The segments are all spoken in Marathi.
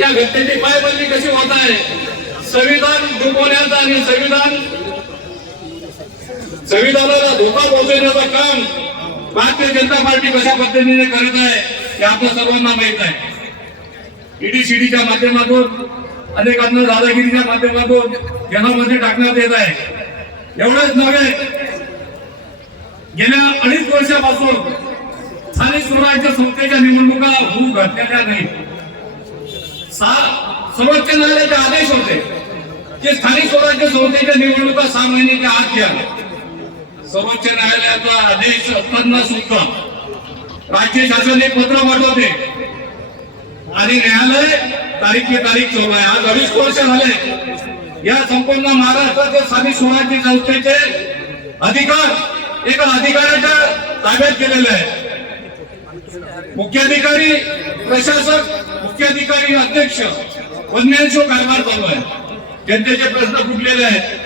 या घटनेची पायबंदी कशी होत आहे? संविधान दुखवण्याचा आणि संविधान संविधानाला धोका पोहोचवण्याचं काम भारतीय जनता पार्टी कशा पद्धतीने करत आहे हे आपल्या सर्वांना माहीत आहे. ईडीसीडीच्या माध्यमातून अनेकांना दादागिरीच्या माध्यमातून जनामध्ये टाकण्यात येत आहे. एवढंच नव्हे गेल्या अडीच वर्षापासून स्थानिक स्वराज्य संस्थेच्या निवडणुका होऊ घातलेल्या नाही सात सर्वोच्च न्यायालयाचे आदेश होते. जे स्थानिक स्वराज्य संस्थेच्या निवडणुका सहा महिन्याच्या आत घ्या. सर्वोच्च न्यायालयाचा आदेश असताना सुद्धा राज्य शासन एक पत्र पाठवते. आणि न्यायालय तारीख तारीख चालू आहे आज अडीच वर्ष झाले. या संपूर्ण महाराष्ट्राच्या स्थानिक स्वराज्य संस्थेचे अधिकार एका अधिकाऱ्याच्या ताब्यात गेलेले आहे मुख्याधिकारी प्रशासक मुख्याधिकारी अध्यक्ष वन्यांशो कारभार चालू आहे जनतेचे प्रश्न फुटलेले आहेत.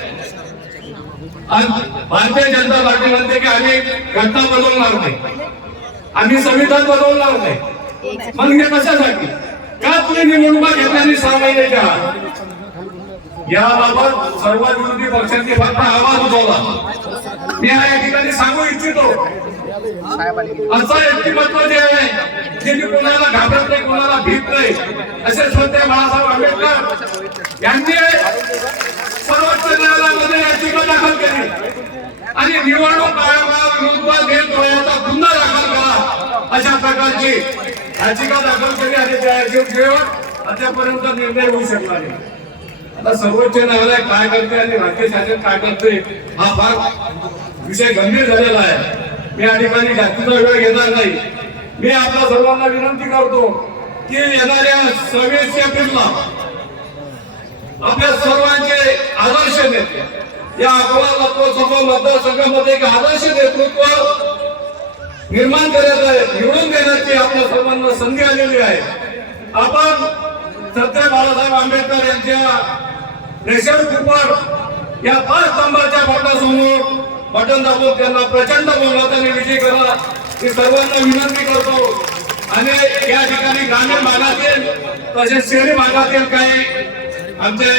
आज भारतीय जनता पार्टी म्हणते की आम्ही घटना बदलणार नाही. आम्ही संविधान बदलणार नाही. मग हे कशासाठी? का तुम्ही निवडणुका घेतल्या आणि सहा महिन्याच्या आत? याबाबत सर्व विरोधी पक्षांनी फक्त आवाज उठवला. मी या ठिकाणी सांगू इच्छितो. असं व्यक्तिमत्व जे आहे जे मी कोणाला घाबरत नाही कोणाला भीत नाही असे श्रद्धे बाळासाहेब आंबेडकर यांनी सर्वोच्च न्यायालयामध्ये याचिका दाखल केली. आणि निवडणूक आयोगाविरुद्ध वयाचा गुन्हा दाखल करा अशा प्रकारची याचिका दाखल केली आणि त्या याचिकेवर आतापर्यंत निर्णय होऊ शकला नाही. आता सर्वोच्च न्यायालय काय करते आणि राज्य शासन काय करते हा फार विषय गंभीर झालेला आहे. मी या ठिकाणी जास्तीचा वेळ घेणार नाही. मी आपल्या सर्वांना विनंती करतो की येणाऱ्या सव्वीस एप्रिलला आपल्या सर्वांचे आदर्श नेते या अकोला लोकसभा मतदारसंघामध्ये एक आदर्श नेतृत्व निर्माण करण्यात आहे निवडून देण्याची आपल्या सर्वांना संधी आलेली आहे. आपण सध्या बाळासाहेब आंबेडकर यांच्या प्रेशर कुकर या पाच स्तंभाच्या बटनासमोर बटन दाबून त्यांना प्रचंड बहुमताने विजय करा. मी सर्वांना विनंती करतो. आणि या ठिकाणी ग्रामीण भागातील तसेच शहरी भागातील काही आमचे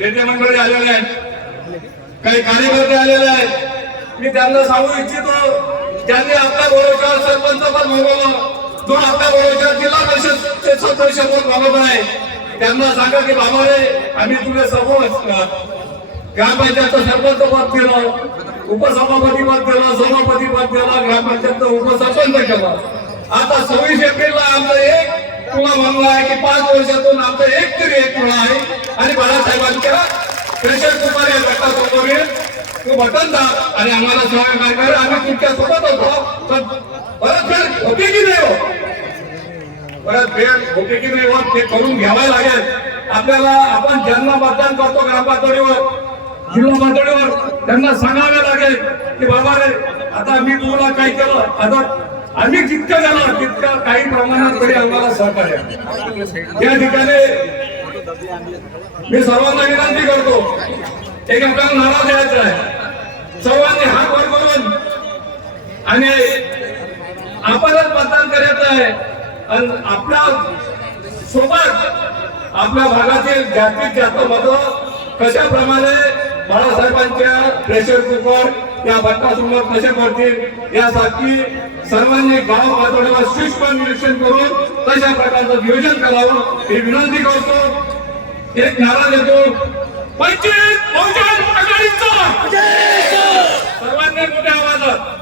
नेते मंडळी आलेले आहेत काही कार्यकर्ते आलेले आहेत मी त्यांना सांगू इच्छितो त्यांनी आपल्या बरोबर सरपंच पण भोगवलं जो आपल्या बरोबर जिल्हा परिषद परिषद पण भोगवत आहे. त्यांना सांगा की बाबा रे आम्ही तुझ्या समोर ग्रामपंचायतचं सरपंच पद केलं उपसभापती पद केलं सभापती पद केलं ग्रामपंचायतचं उपसरपंच केलं. आता सव्वीस एप्रिलला आमचं एक तुला म्हणलं आहे की पाच वर्षातून आमचं एक तरी एक तुला आहे. आणि बाळासाहेबांच्या प्रेशर कुमार या गटासमोर येईल तू बटन दा आणि आम्हाला सहकार्य कर. आम्ही तुमच्यासोबत होतो. पण परत फेड होते की नाही हो? परत फेड होते की नाही हो? ते करून घ्यावं लागेल. आपल्याला आपण ज्यांना मतदान करतो ग्रामपातळीवर जिल्हा पातळीवर त्यांना सांगावे लागेल की बाबा रे आता मी तुला काय केलं? आता आम्ही जितकं झालं तितकं काही प्रमाणात तरी आम्हाला सहकार्य या ठिकाणी मी सर्वांना विनंती करतो एक आपल्याला नारा द्यायचा आहे. सर्वांनी हात वर करून आणि आपणच मतदान करायचं आहे. आणि आपल्यासोबत आपल्या भागातील जास्तीत जास्त मत कशाप्रमाणे बाळासाहेबांच्या प्रेशर कुकर या भट्टासमोर कसे करतील यासाठी सर्वांनी गाव पातळीवर सूक्ष्म निरीक्षण करून तशा प्रकारचं नियोजन करावं ही विनंती करतो. एक नारा देतो. पंचायत सर्वांनी मोठ्या आवाजात.